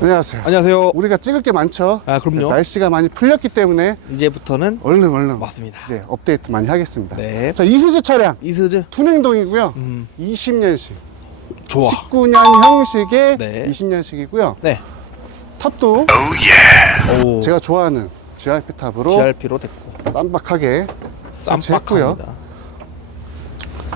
안녕하세요. 안녕하세요. 우리가 찍을 게 많죠. 아, 그럼요. 날씨가 많이 풀렸기 때문에 이제부터는 얼른 얼른 맞습니다. 이제 업데이트 많이 하겠습니다. 네. 자, 이수즈 차량 이스즈 투냉동이고요. 음. 20년식, 좋아. 19년 형식의 네. 20년식이고요. 네. 탑도 오. 제가 좋아하는 GRP 탑으로 GRP로 됐고 쌈박하게. 쌈박합니다.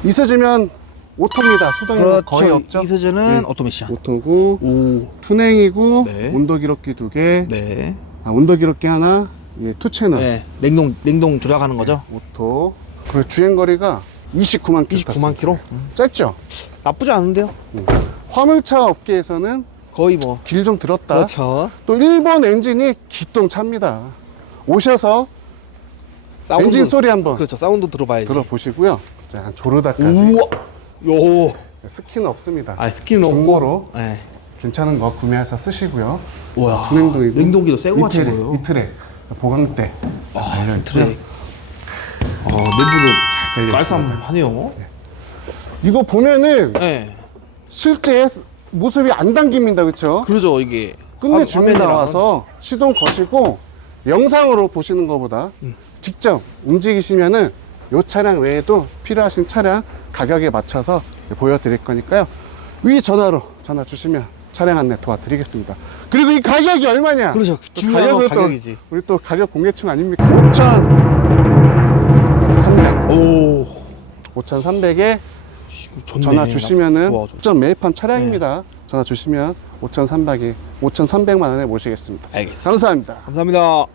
이수즈면 오토입니다. 수동이 그렇죠. 거의 없죠. 이스즈는 네. 오토미션. 오토고 오. 투냉이고 네. 온도 기록기 두 개, 네. 아, 온도 기록기 하나, 예, 투 채널. 네. 냉동 냉동 조작하는 거죠. 오토. 그리고 주행 거리가 29만 킬로 29만 킬로. 짧죠? 나쁘지 않은데요. 화물차 업계에서는 거의 뭐. 길 좀 들었다. 그렇죠. 또 일본 엔진이 기똥차입니다. 오셔서 사운드 엔진 소리 한번 그렇죠. 사운드 들어봐야지. 들어보시고요. 자, 조르다까지 우와. 요. 스키는 없습니다. 아 없고. 중고로 네. 괜찮은 거 구매해서 쓰시고요. 우와. 두냉동이고 냉동기도 새거 같이 이틀에, 보여. 이틀에 보강대 아, 달려 있고요. 트랙. 어, 내부도 걸려 깔쌈하네요. 이거 보면은 네. 실제 모습이 안 당깁니다. 그렇죠? 그러죠 이게. 끝내줍니다. 화면이랑은. 와서 시동 거시고 영상으로 보시는 것보다 음. 직접 움직이시면은 이 차량 외에도 필요하신 차량 가격에 맞춰서 보여드릴 거니까요. 위 전화로 전화 주시면 차량 안내 도와드리겠습니다. 그리고 이 가격이 얼마냐? 그렇죠. 또 중요한 건 또 가격이지. 우리 또 가격 공개층 아닙니까? 5,300. 오. 5,300에 좋네. 전화 주시면은 좋아, 좋아. 직접 매입한 차량입니다. 전화 주시면 5,300에 5,300만 원에 모시겠습니다. 알겠습니다. 감사합니다. 감사합니다.